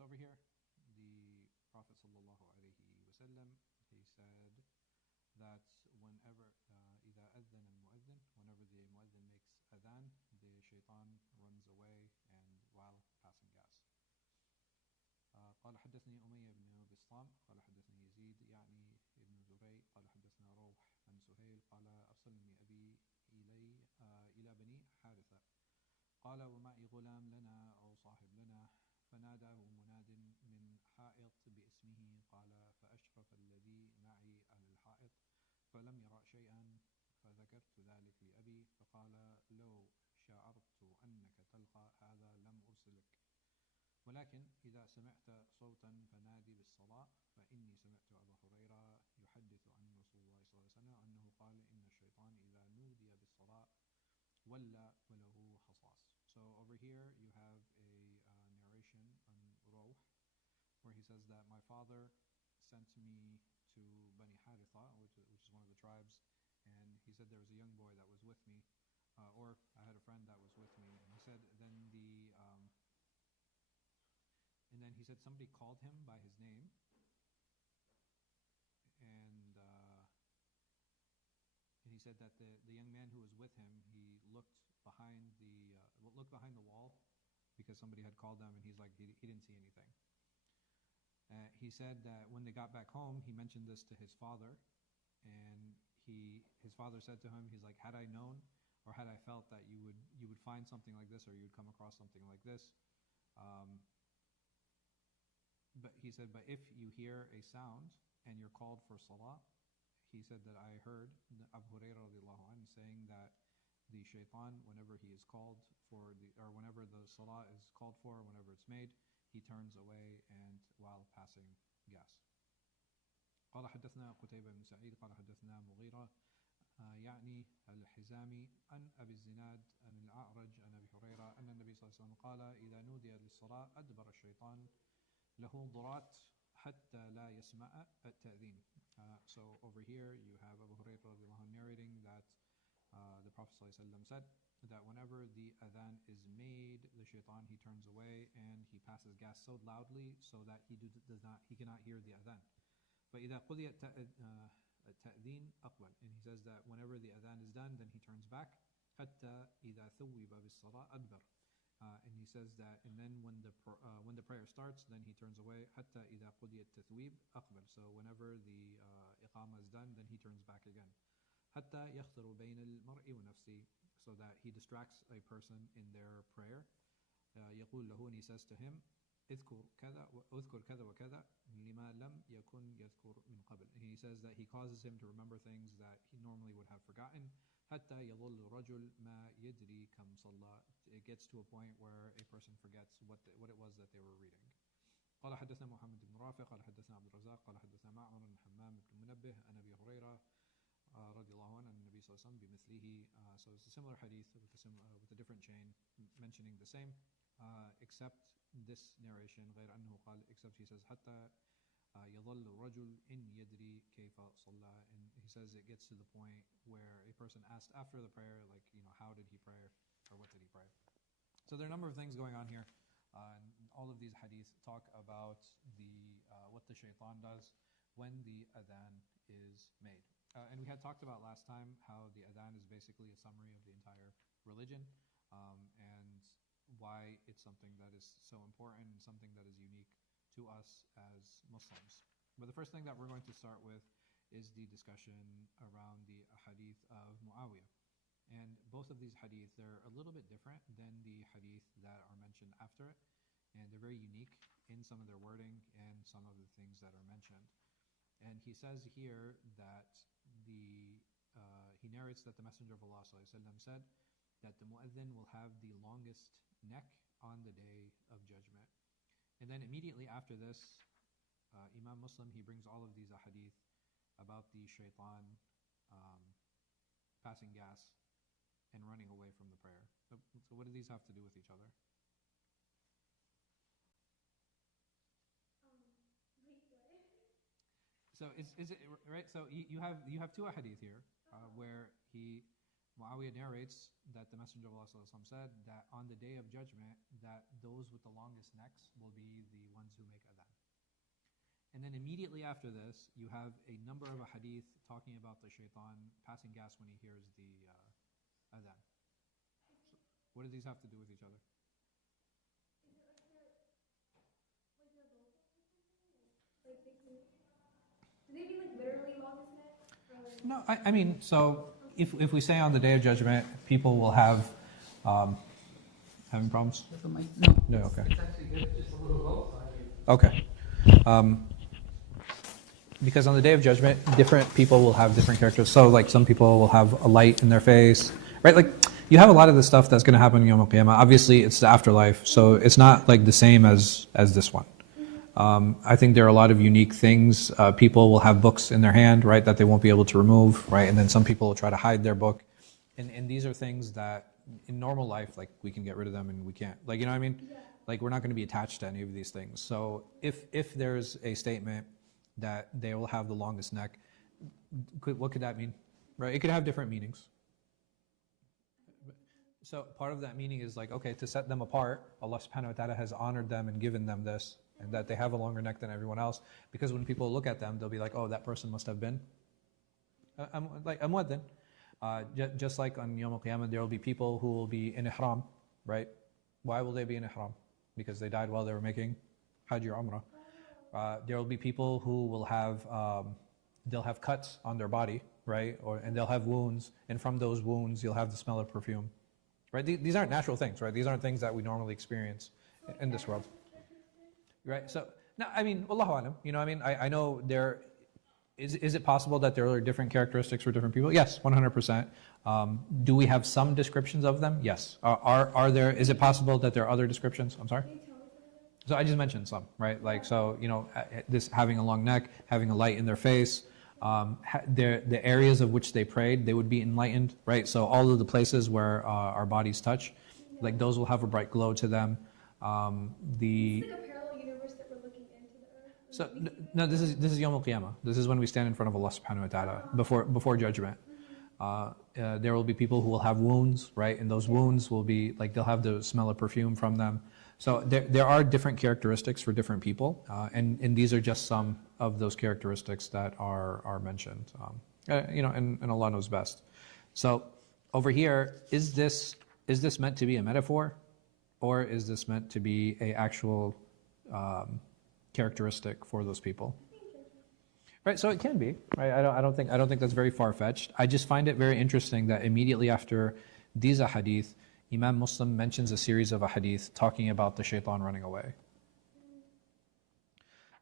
over here, the Prophet sallallahu alaihi wasallam, he said that whenever إذا أذن المؤذن, whenever the mu'adhin makes adhan, the shaitan runs away and while passing gas. قال حدثني أمية بن بسطام قال حدثني يزيد يعني ابن زري قال حدثنا روح عن سهيل قال أرسلني أبي إلى بني حارثة قال ومعي غلام لنا أو صاحب لنا فناداه مناد من حائط باسمه قال فأشرف الذي معي على الحائط فلم يرى شيئا فذكرت ذلك لأبي فقال لو شعرت أنك تلقى هذا لم أرسلك ولكن إذا سمعت صوتا فنادي بالصلاة فإني سمعت أبا هريرة يحدث عن رسول الله صلى الله عليه وسلم أنه قال إن الشيطان إذا نودي بالصلاة ولا وله حصاص. So over here you have a narration on Rawh where he says that my father sent me to Bani Haritha, which is one of the tribes, and he said there was a young boy that was with me, or I had a friend that was with me, and he said then he said somebody called him by his name, and he said that the young man who was with him, he looked behind the wall because somebody had called him, and he's like he didn't see anything. He said that when they got back home, he mentioned this to his father, and his father said to him, he's like, had I known or had I felt that you would find something like this or you would come across something like this, but he said, but if you hear a sound and you're called for salah, he said that I heard Abu Hurairah radiallahu anhu saying that the shaitan, whenever he is called for whenever the salah is called for, whenever it's made, he turns away and while passing gas. قال حدثنا قتيبة بن سعيد قال حدثنا مغيرة يعني الحزامي عن أبي الزناد عن الأعرج عن أبي هريرة أن النبي صلى الله عليه وسلم قال إذا نودي للصلاة أدبر الشيطان له ضرات حتى لا يسمع التأذين. So over here you have Abu Hurairah narrating that the Prophet ﷺ said that whenever the adhan is made, the shaitan, he turns away and he passes gas so loudly so that he cannot hear the adhan. فإذا قضي التأذين أقبل, and he says that whenever the adhan is done, then he turns back. حتى إذا ثوب بالصلاة أدبر, and he says that, and then when the prayer starts, then he turns away. حتى إذا قضي التثويب أقبل, so whenever the iqamah is done, then he turns back again. حتى يخطر بين المرء ونفسه, so that he distracts a person in their prayer. يقول له, and he says to him, اذكر كذا وكذا لما لم يكن يذكر من قبل. And he says that he causes him to remember things that he normally would have forgotten. حتى يظل الرجل ما يدري كم صلى. It gets to a point where a person forgets what it was that they were reading. قال حدثنا محمد بن رافع قال حدثنا عبد الرزاق قال حدثنا معمر بن حمام بن منبه عن أبي هريرة رضي الله عنه عن النبي صلى الله عليه وسلم بمثله. So it's a similar hadith with a different chain mentioning the same, except this narration غير أنه قال, except he says حتى يظل الرجل إن يدري كيف صلى, and he says it gets to the point where a person asked after the prayer, like, how did he pray or what did he pray. So there are a number of things going on here, and all of these hadiths talk about what the shaitan does when the adhan is made. And we had talked about last time how the adhan is basically a summary of the entire religion, and why it's something that is so important and something that is unique to us as Muslims. But the first thing that we're going to start with is the discussion around the hadith of Muawiyah. And both of these hadith, they're a little bit different than the hadith that are mentioned after it, and they're very unique in some of their wording and some of the things that are mentioned. And he says here that he narrates that the Messenger of Allah ﷺ said that the mu'adhin will have the longest neck on the day of judgment. And then immediately after this, Imam Muslim, he brings all of these ahadith about the shaitan passing gas and running away from the prayer. So what do these have to do with each other? So is it right? So you have two ahadith here where Muawiyah narrates that the Messenger of Allah ﷺ said that on the day of judgment, that those with the longest necks will be the ones who make adhan. And then immediately after this, you have a number of hadith talking about the shaitan passing gas when he hears the adhan. So what do these have to do with each other? Do they mean like literally longest neck? No, I mean, so if we say on the day of judgment, people will have having problems? With the mic? No. No, okay. It's actually good, just a little low. Okay. Because on the day of judgment, different people will have different characters. So like some people will have a light in their face, right? Like you have a lot of the stuff that's going to happen in Yawm al-Qiyamah. Obviously, it's the afterlife, so it's not like the same as this one. I think there are a lot of unique things. People will have books in their hand, right, that they won't be able to remove, right? And then some people will try to hide their book. And these are things that in normal life, like we can get rid of them and we can't. Like, you know what I mean? Yeah. Like we're not going to be attached to any of these things. So if there's a statement that they will have the longest neck, what could that mean? Right? It could have different meanings. So part of that meaning is like, okay, to set them apart, Allah subhanahu wa ta'ala has honored them and given them this, and that they have a longer neck than everyone else, because when people look at them, they'll be like, oh, that person must have been like a muaddin. Just like on Yawm al-Qiyamah, there will be people who will be in ihram, right? Why will they be in ihram? Because they died while they were making Hajj or Umrah. There will be people who will have, they'll have cuts on their body, right? And they'll have wounds, and from those wounds, you'll have the smell of perfume, right? These aren't natural things, right? These aren't things that we normally experience in this world, right? So, no, I mean, Wallahu alam, you know what I mean? I know there, is it possible that there are different characteristics for different people? Yes, 100%. Do we have some descriptions of them? Yes. Are there, is it possible that there are other descriptions? I'm sorry? So I just mentioned some, right? Like, so, you know, this having a long neck, having a light in their face, the areas of which they prayed, they would be enlightened, right? So all of the places where our bodies touch, like those will have a bright glow to them. It's like a parallel universe that we're looking into the earth. So no, this is Yawm al-Qiyamah. This is when we stand in front of Allah subhanahu wa ta'ala before judgment. There will be people who will have wounds, right? And those wounds will be like they'll have the smell of perfume from them. So there are different characteristics for different people, and these are just some of those characteristics that are mentioned. You know, and Allah knows best. So over here, is this meant to be a metaphor, or is this meant to be a actual characteristic for those people? Right, so it can be. Right, I don't think that's very far-fetched. I just find it very interesting that immediately after these ahadith, Imam Muslim mentions a series of ahadith talking about the shaitan running away.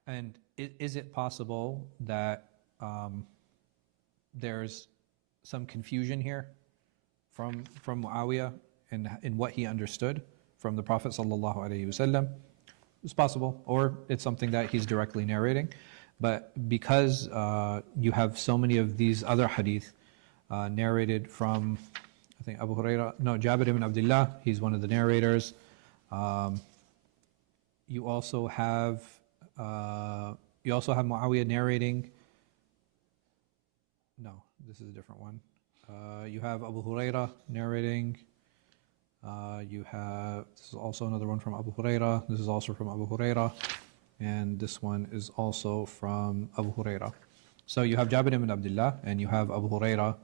And is it possible that there's some confusion here from Muawiyah in what he understood from the Prophet sallallahu alaihi wasallam? It's possible, or it's something that he's directly narrating. But because you have so many of these other hadith narrated from, I think Abu Hurairah, no, Jabir ibn Abdullah, he's one of the narrators. You also have Muawiyah narrating. No, this is a different one. You have Abu Hurairah narrating. This is also another one from Abu Hurairah. This is also from Abu Hurairah. And this one is also from Abu Hurairah. So you have Jabir ibn Abdullah and you have Abu Hurairah,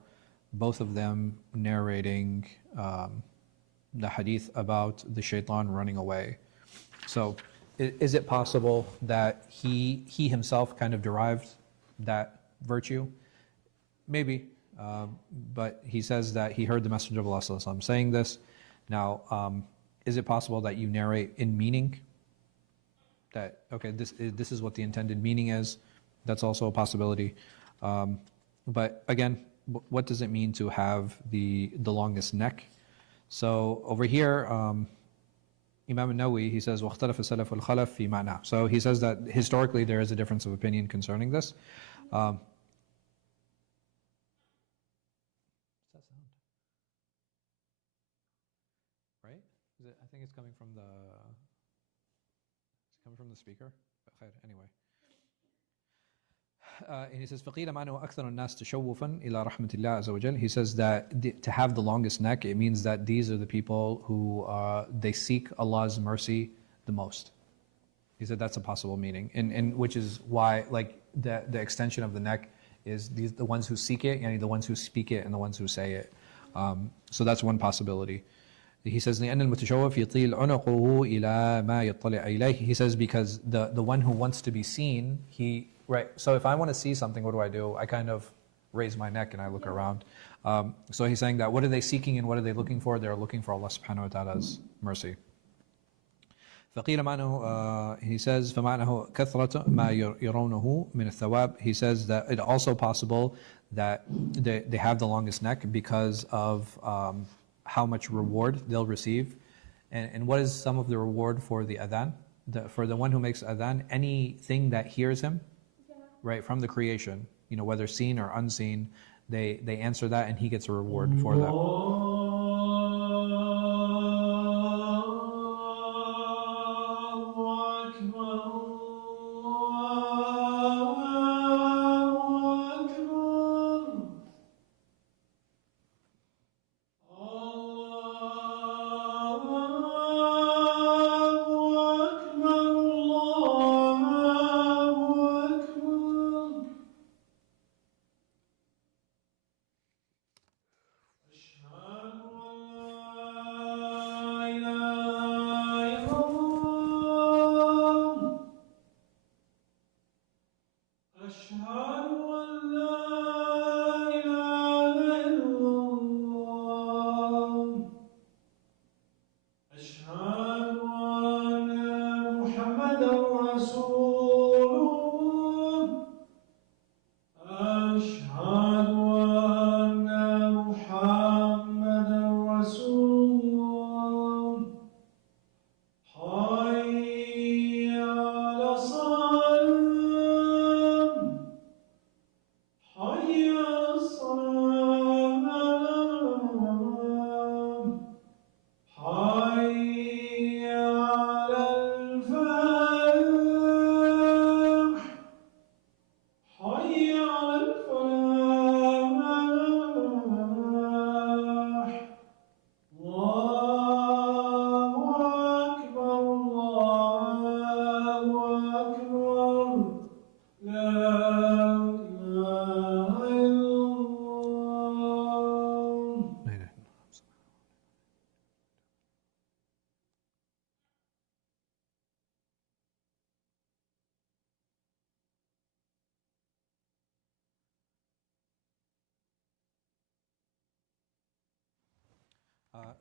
both of them narrating the hadith about the shaitan running away. So is it possible that he himself kind of derived that virtue? Maybe, but he says that he heard the Messenger of Allah sallallahu alaihi wasallam saying this. Now, is it possible that you narrate in meaning? That, okay, this is what the intended meaning is. That's also a possibility. But again, what does it mean to have the longest neck? So over here, Imam al-Nawawi, he says, وَاخْتَلَفَ السَّلَفُ الْخَلَفِ فِي مَعْنَى. So he says that historically there is a difference of opinion concerning this. What's that sound? Right? I think it's coming from the speaker. But anyway. And he says, فَقِيلَ مَعْنَهُ أَكْثَرُ النَّاسِ تَشَوُّفًا إِلَى رَحْمَةِ اللَّهِ عَزَّ وَجَلَ. He says that to have the longest neck, it means that these are the people who they seek Allah's mercy the most. He said that's a possible meaning, and which is why like the extension of the neck is the ones who seek it, the ones who speak it, and the ones who say it. So that's one possibility. He says, لأن المتشوف يطيل عنقه إلى ما يطلع إليه. He says because the one who wants to be seen, right. So if I want to see something, what do? I kind of raise my neck and I look around. So he's saying that what are they seeking and what are they looking for? They're looking for Allah subhanahu wa ta'ala's mercy. فقيل معنه, he says, فمعنه كثرة ما يرونه من الثواب. He says that it's also possible that they have the longest neck because of how much reward they'll receive. And what is some of the reward for the adhan? For the one who makes adhan, anything that hears him, right, from the creation, whether seen or unseen, they answer that and he gets a reward for that.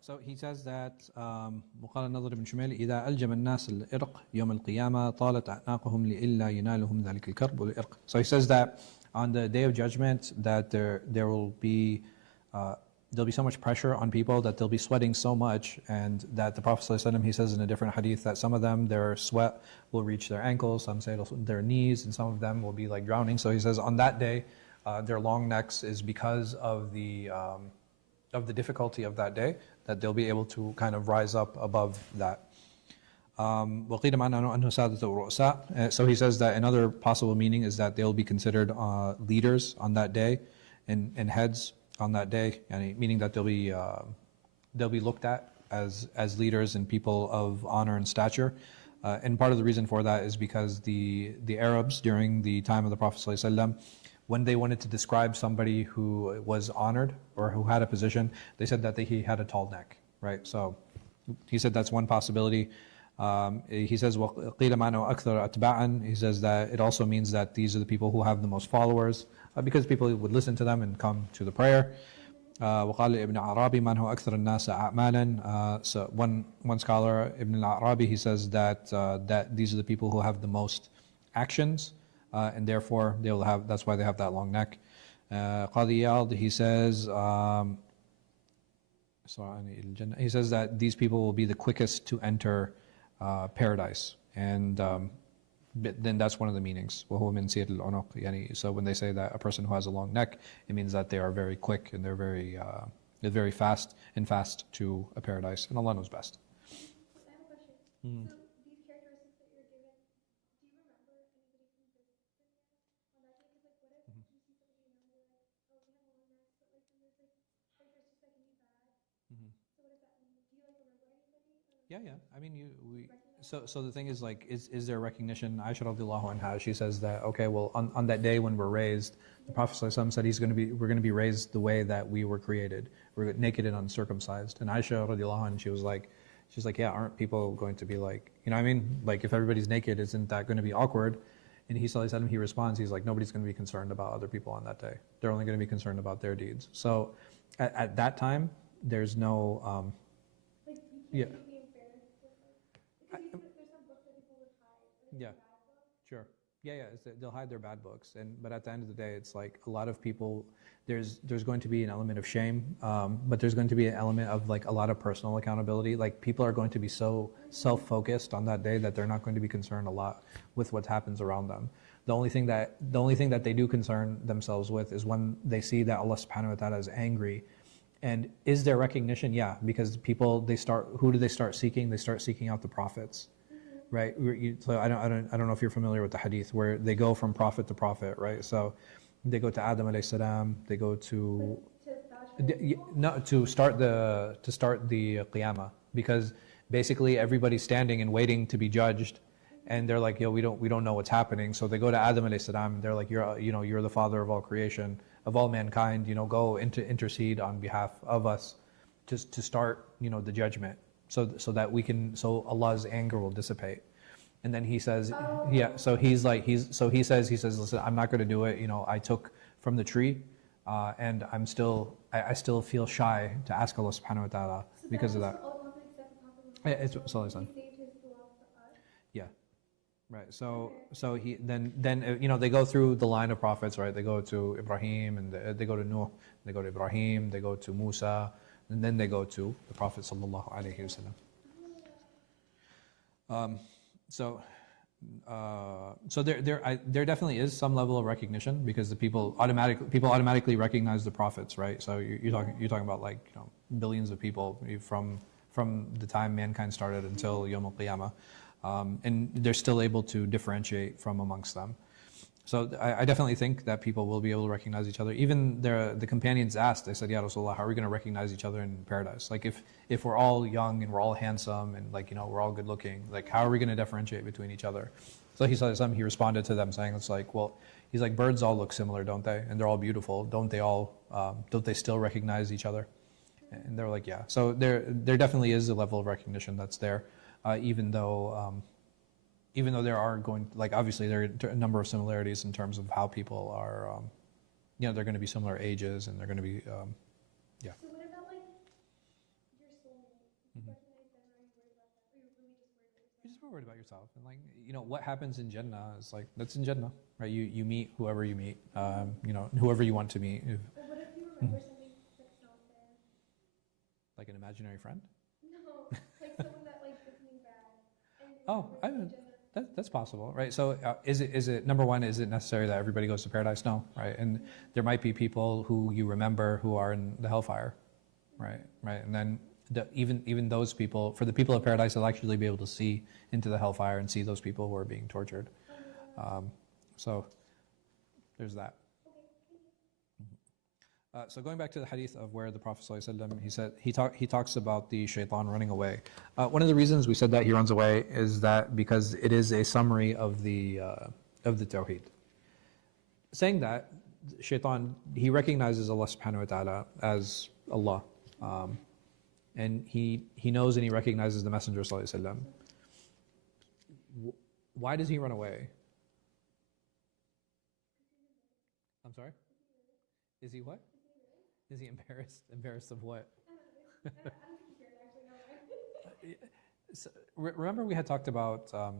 So he says that وقال النضر بن شميل إذا ألجم الناس الإرق يوم القيامة طالت أعناقهم لإلا ينالهم ذلك الكرب والإرق. So he says that on the day of judgment that there will be there'll be so much pressure on people that they'll be sweating so much, and that the Prophet ﷺ, he says in a different hadith that some of them their sweat will reach their ankles, some say their knees, and some of them will be like drowning. So he says on that day their long necks is because of the difficulty of that day, that they'll be able to kind of rise up above that. So he says that another possible meaning is that they'll be considered leaders on that day and heads on that day, meaning that they'll be looked at as leaders and people of honor and stature. And part of the reason for that is because the Arabs during the time of the Prophet ﷺ, when they wanted to describe somebody who was honored or who had a position, they said that he had a tall neck, right? So he said that's one possibility. He says, وَقِيلَ مَعْنَهُ أَكْثَرَ أَتْبَاعًا. He says that it also means that these are the people who have the most followers, because people would listen to them and come to the prayer. وقال ابن عرابي من هو أكثر الناس أعمالا. So one scholar, Ibn al-Arabi, he says that these are the people who have the most actions, and therefore that's why they have that long neck. Qadi Iyad, he says he says that these people will be the quickest to enter paradise, and then that's one of the meanings. وَهُوَ مِنْ سِيرِ الْعُنُقِ. So when they say that a person who has a long neck, it means that they are very quick and they're very fast to a paradise, and Allah knows best. I have a question. So these characteristics that you're given, do you remember anybody from Siddiqi on that day? Because Yeah, yeah. I mean, so the thing is like, is there recognition? Aisha radiallahu anha, she says that, okay, well, on that day when we're raised, the Prophet ﷺ said we're going to be raised the way that we were created. We're naked and uncircumcised. And Aisha radiallahu anha, she's like, yeah, aren't people going to be like, you know what I mean? Like, if everybody's naked, isn't that going to be awkward? And he responds, he's like, nobody's going to be concerned about other people on that day. They're only going to be concerned about their deeds. So at that time, there's no, Like, yeah. you can't be embarrassed with, like, because there's some books that people would hide, or Yeah. bad books. Sure. Yeah, yeah. They'll hide their bad books, but at the end of the day, it's like a lot of people. There's going to be an element of shame, but there's going to be an element of like a lot of personal accountability. Like people are going to be so self-focused on that day that they're not going to be concerned a lot with what happens around them. The only thing that they do concern themselves with is when they see that Allah Subhanahu wa Taala is angry. And is there recognition? Yeah, because people who do they start seeking? They start seeking out the prophets. Right. So I don't know if you're familiar with the hadith where they go from prophet to prophet, right? So they go to Adam alayhi salam, they go to to start the qiyamah, because basically everybody's standing and waiting to be judged, and they're like, yo, we don't know what's happening. So they go to Adam alayhi salam, and they're like, you're the father of all creation, of all mankind, go intercede on behalf of us to start the judgment. So that so Allah's anger will dissipate. And then he says, yeah, so he says, listen, I'm not going to do it. I took from the tree, and I still feel shy to ask Allah Subhanahu wa Taala because of that. It's Sallallahu. Yeah. Right. So he then they go through the line of prophets, right? They go to Ibrahim, and they go to Nuh, they go to Ibrahim, they go to Musa, and then they go to the Prophet Sallallahu Alaihi Wasallam. So there definitely is some level of recognition, because the people automatically recognize the prophets, right? So you're talking about like billions of people from the time mankind started until Yawm al-Qiyamah, and they're still able to differentiate from amongst them. So I definitely think that people will be able to recognize each other. Even the companions asked, they said, Ya Rasulullah, how are we going to recognize each other in paradise? Like if we're all young and we're all handsome and we're all good looking, like how are we going to differentiate between each other? So he responded to them saying, it's like, well, he's like, birds all look similar, don't they? And they're all beautiful. Don't they still recognize each other? And they're like, yeah. So there definitely is a level of recognition that's there, even though there are obviously there are a number of similarities in terms of how people are, they're going to be similar ages, and they're going to be, yeah. So what about like your soulmate? You recognize them, or are you worried about that? Or you're really just worried about yourself? You're just worried about yourself, and what happens in Jannah is like, that's in Jannah, right? You meet whoever you meet, whoever you want to meet. Well, what if you remember somebody that's not there? Like an imaginary friend? No, like someone that like did something bad. And That's possible, right? So is it number one, is it necessary that everybody goes to paradise? No, right? And there might be people who you remember who are in the hellfire, right? And then even those people, for the people of paradise, they'll actually be able to see into the hellfire and see those people who are being tortured. So there's that. So going back to the hadith of where the Prophet ﷺ, he said he talks about the shaitan running away. One of the reasons we said that he runs away is that because it is a summary of the tawheed. Saying that, shaitan, he recognizes Allah Subhanahu wa Taala as Allah, and he knows and he recognizes the Messenger ﷺ. Why does he run away? I'm sorry? Is he what? Is he embarrassed? Embarrassed of what? I don't think he cared, actually. No. So, remember we had talked about, I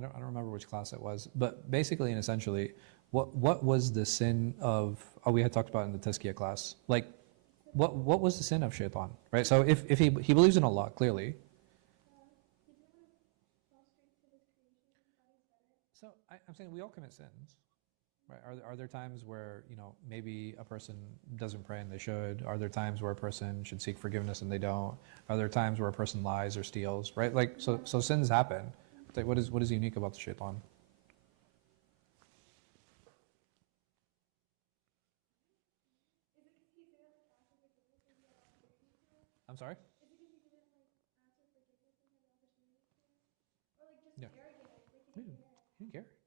don't remember which class it was, but basically and essentially, what was the sin of, we had talked about in the Tazkiyah class, like, what was the sin of shaitan, right? So if he believes in Allah, clearly. So I'm saying we all commit sins. Right. Are there times where maybe a person doesn't pray and they should? Are there times where a person should seek forgiveness and they don't? Are there times where a person lies or steals? Right. So sins happen. Like what is unique about the shaitan? I'm sorry.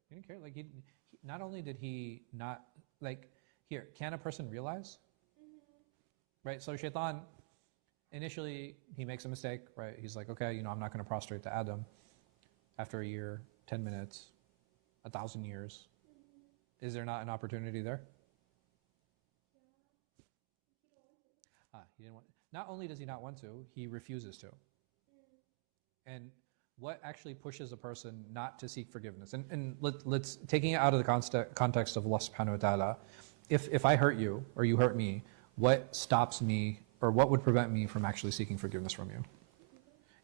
He didn't care. Like not only did he not like here. Can a person realize? Right. So Shaitan, initially he makes a mistake. Right. He's like, okay, I'm not going to prostrate to Adam. After a year, 10 minutes, 1,000 years, is there not an opportunity there? He didn't want. Not only does he not want to, he refuses to. And what actually pushes a person not to seek forgiveness? And let's taking it out of the context of Allah subhanahu wa ta'ala, if I hurt you or you hurt me, what stops me or what would prevent me from actually seeking forgiveness from you?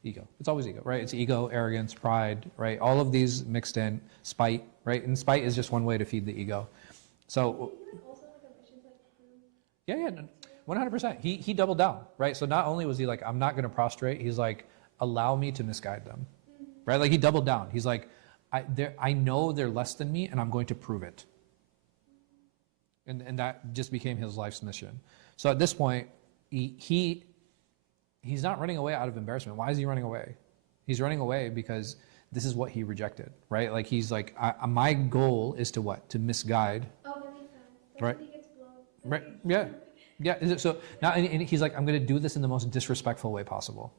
Ego. It's always ego, right? It's ego, arrogance, pride, right? All of these mixed in, spite, right? And spite is just one way to feed the ego. So, yeah, 100%. He doubled down, right? So not only was he like, I'm not going to prostrate, he's like, allow me to misguide them, right? Like he doubled down. He's like, I know they're less than me and I'm going to prove it. And that just became his life's mission. So at this point, he's not running away out of embarrassment. Why is he running away? He's running away because this is what he rejected, right? Like he's like, my goal is to what? To misguide. Oh, that makes sense. Right? He gets blown. Right? Yeah. Yeah. So now, and he's like, I'm going to do this in the most disrespectful way possible.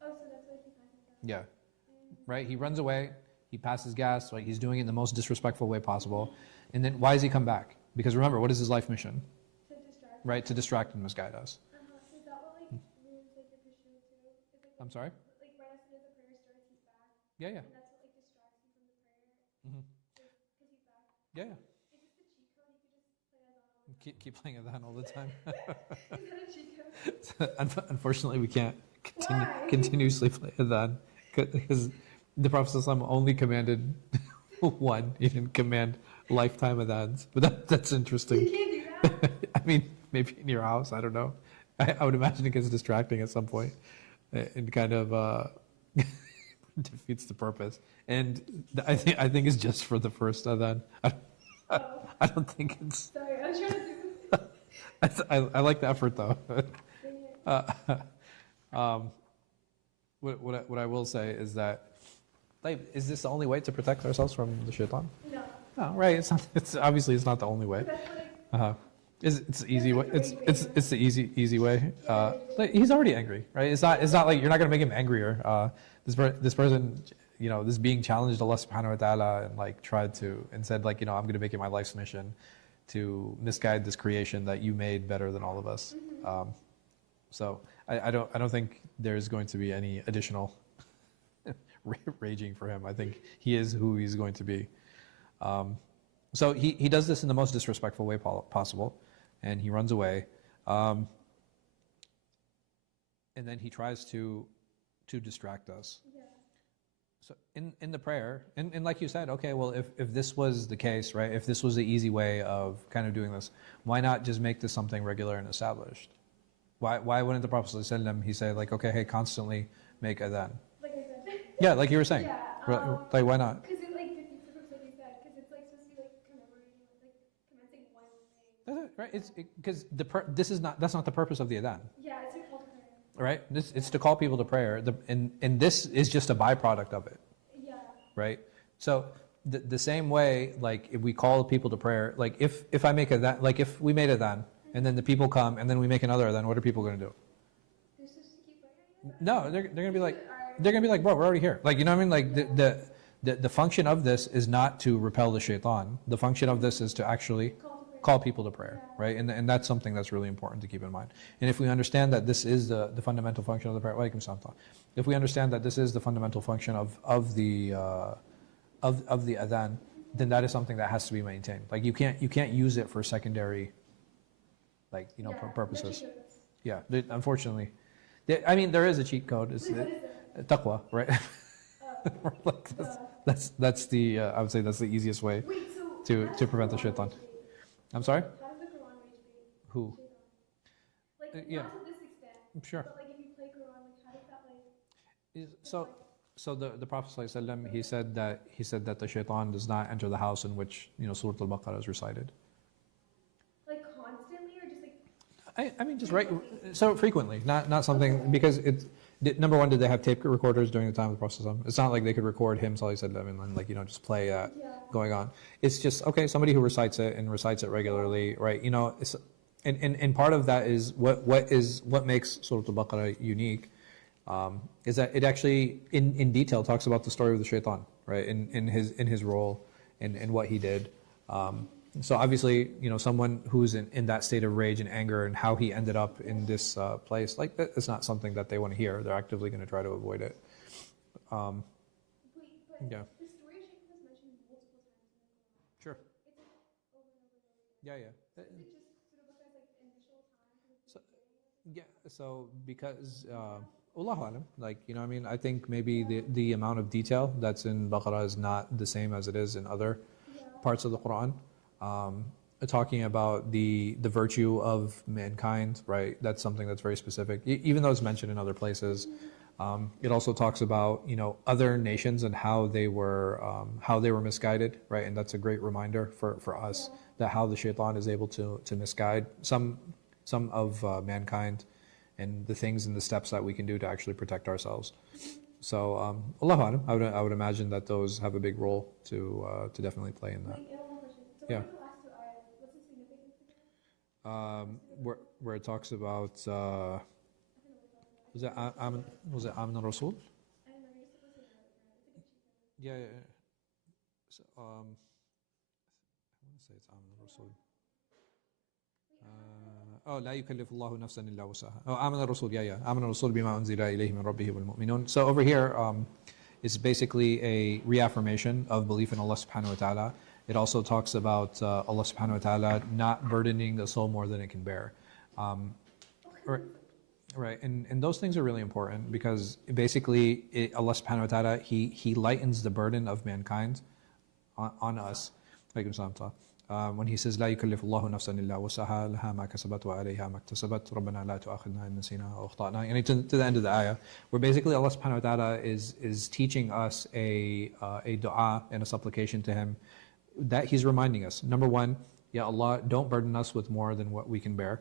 Oh, so that's why he passes gas. Yeah. Right? He runs away. He passes gas. Like he's doing it in the most disrespectful way possible. And then why does he come back? Because remember, what is his life mission? To distract. Right? To distract and misguide us. Is that what like ruins like the Christian too? Like, I'm sorry? Like right after the prayer starts, he's back. Yeah. And that's what like distracts him from the prayer. Because he's back. Yeah. Is this the cheat code? You could just play Adhan. Keep playing Adhan all the time. Is that a cheat code? Unfortunately, we can't continuously play Adhan because the Prophet ﷺ only commanded one. He didn't command lifetime adhans, but that's interesting. You can't do that. I mean, maybe in your house, I don't know. I would imagine it gets distracting at some point and kind of defeats the purpose. And I think it's just for the first adhan. I don't think it's. Sorry, I was trying to do. I like the effort though. What I will say is that, like, is this the only way to protect ourselves from the shaitan? No. No, right. It's not. It's obviously it's not the only way. It's the easy way. It's the easy way. Like, he's already angry, right? It's not like you're not gonna make him angrier. This person, this being challenged Allah subhanahu wa ta'ala and like tried to and said like I'm gonna make it my life's mission to misguide this creation that you made better than all of us. So I don't think there's going to be any additional raging for him. I think he is who he's going to be. So he does this in the most disrespectful way possible, and he runs away. And then he tries to distract us. Yeah. So in the prayer, and like you said, okay, well, if this was the case, right, if this was the easy way of kind of doing this, why not just make this something regular and established? Why wouldn't the Prophet ﷺ, he say like, okay, hey, constantly make adhan? Like I said. Yeah, like you were saying. Yeah, like why not? Because it like defeats the purpose, like you said, because it's like supposed to be like commemorating, like commencing one thing. That's it, right? Because that's not the purpose of the adhan. Yeah, it's to call to prayer. Right? It's to call people to prayer. And this is just a byproduct of it. Yeah. Right? So the same way, like if we call people to prayer, like if I make adhan, like if we made adhan, and then the people come, and then we make another adhan, what are people going to do? They're supposed to keep praying? No, they're going to be like, bro, we're already here. Like, you know what I mean? Like the function of this is not to repel the shaitan. The function of this is to actually call people to prayer, right? And that's something that's really important to keep in mind. And if we understand that this is the fundamental function of the prayer, if we understand that this is the fundamental function of the adhan, then that is something that has to be maintained. Like you can't use it for secondary, purposes. Yeah, unfortunately, I mean there is a cheat code. It's taqwa, right? Like that's the I would say that's the easiest way to prevent the shaitan. I'm sorry? How does the Quran rage bait? Who? Like, yeah. Not to this extent. Sure. But like if you play Quran, like how does that like? So the Prophet ﷺ, he said that the shaitan does not enter the house in which Surah Al-Baqarah is recited. Like constantly or just like? I mean just right. So frequently, not something because number one, did they have tape recorders during the time of the Prophet? It's not like they could record him, sallallahu alaihi wasallam, and then, like, you know, just play that going on. It's just, okay, somebody who recites it and recites it regularly, right? You know, it's, and part of that is what makes Surah Al-Baqarah unique, is that it actually in detail talks about the story of the shaitan, right? In his role and what he did. So obviously, you know, someone who's in that state of rage and anger and how he ended up in this place, like, it's not something that they want to hear. They're actively going to try to avoid it. Wait, but Yeah. the story Shaykh has mentioned multiple times in the Quran. Sure. It's like over and over and over again. Yeah. Is it just sort of because like the initial time? So, yeah. So because Allahu Alam, like, you know, I mean, I think maybe the amount of detail that's in Baqarah is not the same as it is in other parts of the Quran. Talking about the virtue of mankind, right? That's something that's very specific, even though it's mentioned in other places. It also talks about, you know, other nations and how they were misguided, right? And that's a great reminder for us that how the shaitan is able to misguide some of mankind, and the things and the steps that we can do to actually protect ourselves. So, Allahu Alam, I would imagine that those have a big role to definitely play in that. Wait, one question. So Yeah. what are the last two ayahs? What's the significance again? Where it talks about was it Amin al-Rasul? I don't know, you're supposed to know it, right? It's like a cheat code. Yeah. So, I want to say it's Amin al-Rasul. لا يكلف الله نفسا إلا وسعها. آمن الرسول. آمن الرسول بما أنزل إليه من ربه والمؤمنون. So over here, it's basically a reaffirmation of belief in Allah subhanahu wa ta'ala. It also talks about Allah subhanahu wa ta'ala not burdening the soul more than it can bear. Right, and those things are really important because basically Allah subhanahu wa ta'ala, He lightens the burden of mankind on us. When He says, لا يكلف الله نفسا إلا وسعها لها ما كسبت وعليها ما اكتسبت ربنا لا تؤاخذنا إن نسينا أو أخطأنا. And to the end of the ayah, where basically Allah subhanahu wa ta'ala is teaching us a dua and a supplication to Him, that He's reminding us. Number one, Ya Allah, don't burden us with more than what we can bear.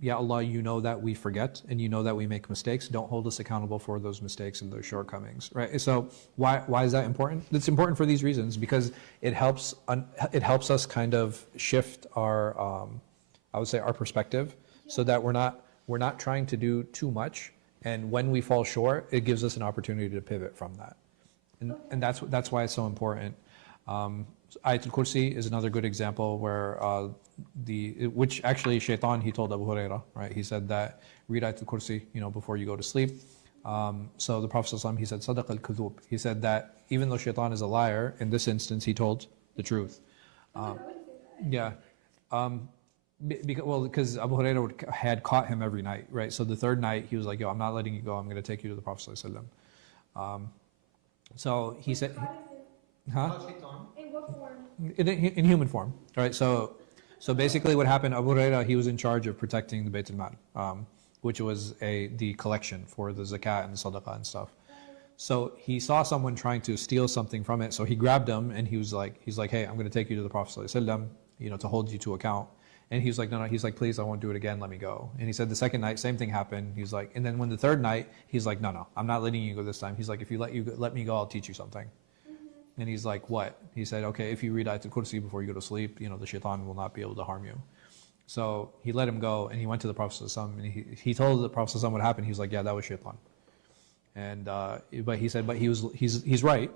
Ya Allah, you know that we forget and you know that we make mistakes. Don't hold us accountable for those mistakes and those shortcomings, right? So why is that important? It's important for these reasons because it helps us kind of shift our I would say our perspective, so that we're not trying to do too much, and when we fall short, it gives us an opportunity to pivot from that, and that's why it's so important. Ayatul Kursi is another good example where which actually Shaitan, he told Abu Hurairah, right? He said that read Ayatul Kursi, you know, before you go to sleep. So the Prophet ﷺ, he said Sadaq al-Kadhub. He said that even though Shaitan is a liar, in this instance he told the truth. Yeah. Because Abu Hurairah had caught him every night, right? So the third night he was like, yo, I'm not letting you go. I'm going to take you to the Prophet ﷺ. So he said, huh? In what form? In human form, right? So basically what happened, Abu Hurairah, he was in charge of protecting the Bayt al-Mal, which was the collection for the zakat and the sadaqah and stuff. So he saw someone trying to steal something from it, so he grabbed him and he's like, hey, I'm going to take you to the Prophet ﷺ, you know, to hold you to account. And he was like, no, he's like, please, I won't do it again, let me go. And he said the second night, same thing happened. He's like, and then when the third night, he's like, no, I'm not letting you go this time. He's like, if you let me go, I'll teach you something. And he's like, what? He said, okay, if you read Ayatul Kursi before you go to sleep, you know, the shaitan will not be able to harm you. So he let him go, and he went to the Prophet ﷺ, and he told the Prophet ﷺ what happened. He was like, yeah, that was shaitan. And but he said, but he's right.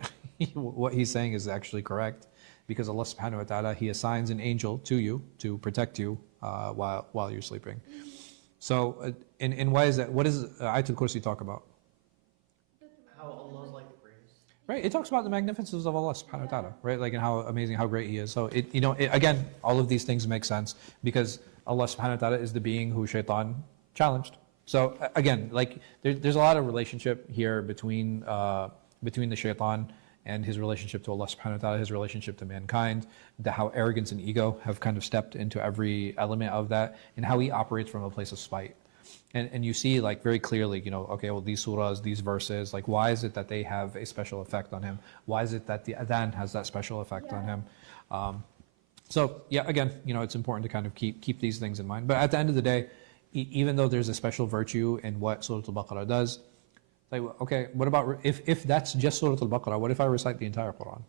What he's saying is actually correct, because Allah subhanahu wa ta'ala, He assigns an angel to you to protect you while you're sleeping. So, and why is that? What does Ayatul Kursi talk about? How Allah is like the greatest. Right, it talks about the magnificence of Allah subhanahu wa ta'ala, right? Like, and how amazing, how great He is. So again, all of these things make sense because Allah subhanahu wa ta'ala is the being who shaitan challenged. So again, like there's a lot of relationship here between the shaitan and his relationship to Allah subhanahu wa ta'ala, his relationship to mankind, how arrogance and ego have kind of stepped into every element of that, and how he operates from a place of spite. And you see, like, very clearly, you know, okay, well, these surahs, these verses, like, why is it that they have a special effect on him? Why is it that the adhan has that special effect on him? So, yeah, again, you know, it's important to kind of keep these things in mind. But at the end of the day, even though there's a special virtue in what Surah Al-Baqarah does, like, okay, what about if that's just Surah Al-Baqarah, what if I recite the entire Quran?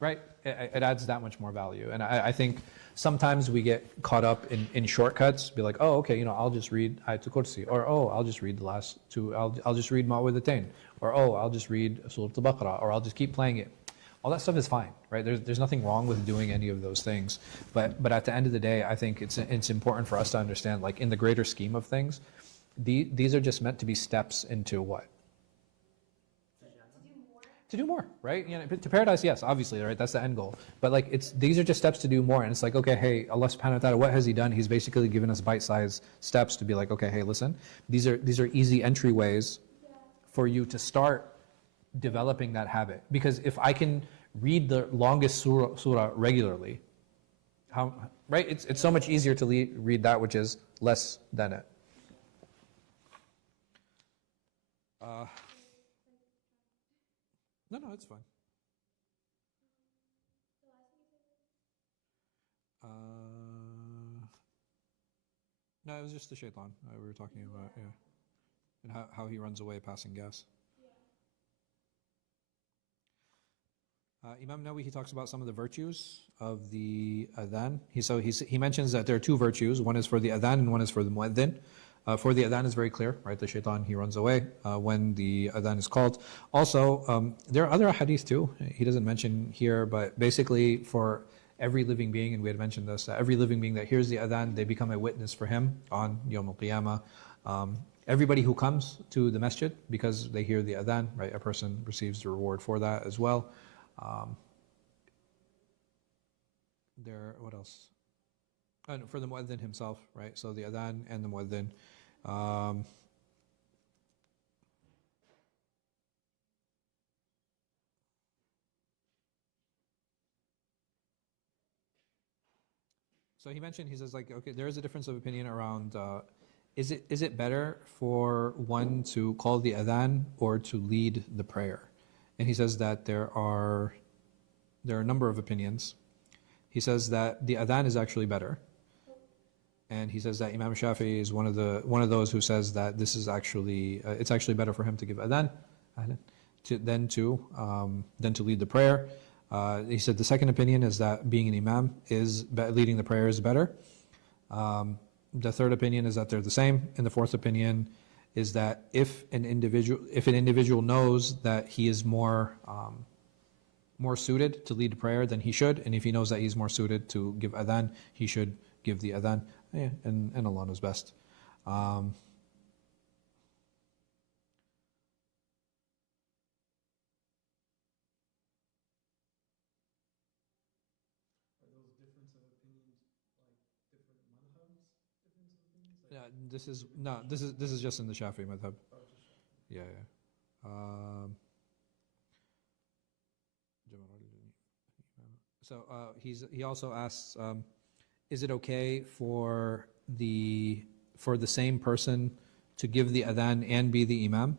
Right? It adds that much more value. And I think sometimes we get caught up in shortcuts, be like, oh, okay, I'll just read Ayatul Kursi, or oh, I'll just read the last two, I'll just read Ma'widhatayn, or oh, I'll just read Surah Al-Baqarah, or I'll just keep playing it. All that stuff is fine, right? There's nothing wrong with doing any of those things. But at the end of the day, I think it's important for us to understand, like in the greater scheme of things, these are just meant to be steps into what? To do more, right? To paradise, yes, obviously, right? That's the end goal. But like, these are just steps to do more. And it's like, okay, hey, Allah subhanahu wa ta'ala, what has He done? He's basically given us bite-sized steps to be like, okay, hey, listen, these are easy entryways for you to start developing that habit. Because if I can read the longest surah regularly, right? It's so much easier to read that which is less than it. No, it's fine. No, it was just the shaitan we were talking about, yeah. And how he runs away passing gas. Imam Nawawi, he talks about some of the virtues of the adhan. He mentions that there are two virtues. One is for the adhan and one is for the mueddin. For the adhan is very clear, right? The shaitan, he runs away when the adhan is called. Also, there are other hadith too. He doesn't mention here, but basically for every living being, and we had mentioned this, every living being that hears the adhan, they become a witness for him on Yawm al-Qiyamah. Everybody who comes to the masjid because they hear the adhan, right? A person receives the reward for that as well. What else? And for the mueddin himself, right? So the adhan and the mueddin. So he mentioned, he says, like, okay, there is a difference of opinion around, is it better for one to call the adhan or to lead the prayer? And he says that there are a number of opinions. He says that the adhan is actually better. And he says that Imam Shafi'i is one of those who says that this is actually it's actually better for him to give adhan than to lead the prayer. He said the second opinion is that being an imam leading the prayer is better. The third opinion is that they're the same, and the fourth opinion is that if an individual knows that he is more suited to lead prayer, then he should, and if he knows that he's more suited to give adhan, he should give the adhan. Yeah, and Allah knows best. Are those difference of opinions like different madhabs? Difference of opinions? Like This is just in the Shafi'i madhab. Oh, just Shafi'i. Yeah. So he also asks, is it okay for the same person to give the adhan and be the imam?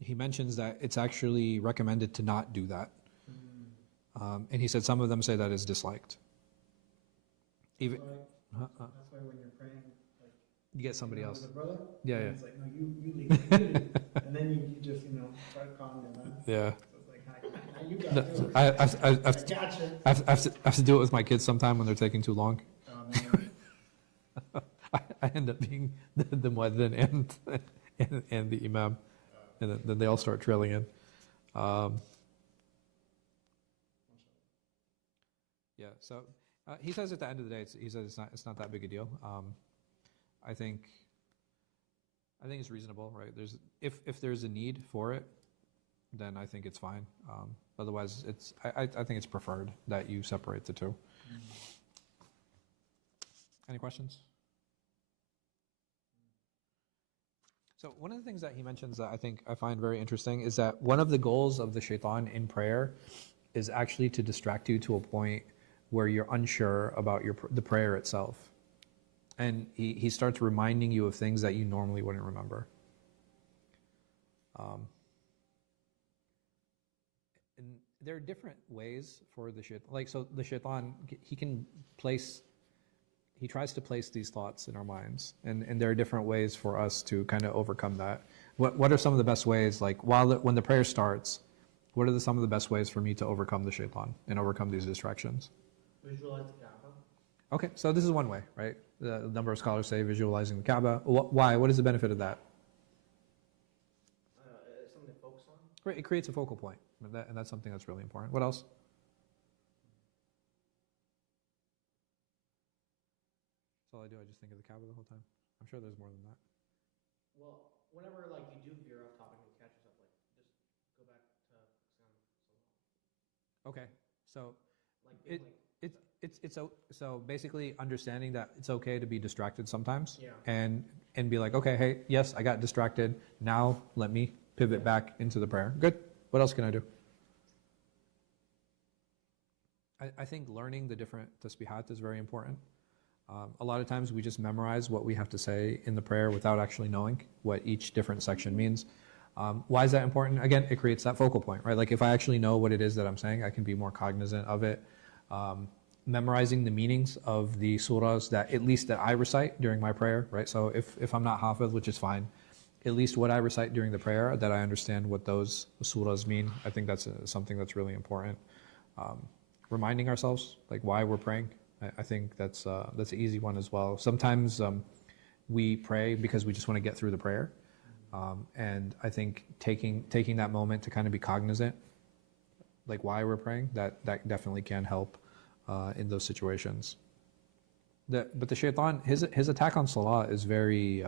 He mentions that it's actually recommended to not do that. And he said some of them say that is disliked. Even That's why when you're praying, like, you get somebody else. With a brother, Yeah. It's like, no, you lead, you lead. And then you just, start calling them out. Yeah. So it's like, hi, you got it. I Gotcha. have to do it with my kids sometime when they're taking too long. Oh, man. I end up being the mueddin and the imam, and then they all start trailing in. Yeah. So he says at the end of the day, he says it's not that big a deal. I think it's reasonable, right? If there's a need for it, then I think it's fine. Otherwise, I think it's preferred that you separate the two. Any questions? So one of the things that he mentions that I find very interesting is that one of the goals of the shaitan in prayer is actually to distract you to a point where you're unsure about the prayer itself. And he starts reminding you of things that you normally wouldn't remember. And there are different ways for the shaitan. Like, so the shaitan, he can place he tries to place these thoughts in our minds, and there are different ways for us to kind of overcome that. What are some of the best ways, like when the prayer starts, what are some of the best ways for me to overcome the shaitan and overcome these distractions? Visualize the Kaaba. Okay, so this is one way, right? A number of scholars say visualizing the Kaaba. Why? What is the benefit of that? It's something to focus on. Right, it creates a focal point, and that's something that's really important. What else? That's all I do. I just think of the Kaaba the whole time. I'm sure there's more than that. Well, whenever like you do veer off topic and you catch yourself, like just go back to focusing on Salah. Okay, so Like being so basically understanding that it's okay to be distracted sometimes, Yeah. and be like, okay, hey, yes, I got distracted. Now let me pivot back into the prayer. Good. What else can I do? I think learning the different tasbihat is very important. A lot of times we just memorize what we have to say in the prayer without actually knowing what each different section means. Why is that important? Again, it creates that focal point, right? Like if I actually know what it is that I'm saying, I can be more cognizant of it. Memorizing the meanings of the surahs that at least that I recite during my prayer, right? So if I'm not hafiz, which is fine, at least what I recite during the prayer, that I understand what those surahs mean. I think that's something that's really important. Reminding ourselves like why we're praying. I think that's an easy one as well. Sometimes we pray because we just want to get through the prayer, and I think taking that moment to kind of be cognizant, like why we're praying, that definitely can help in those situations. But the shaitan, his attack on salah is very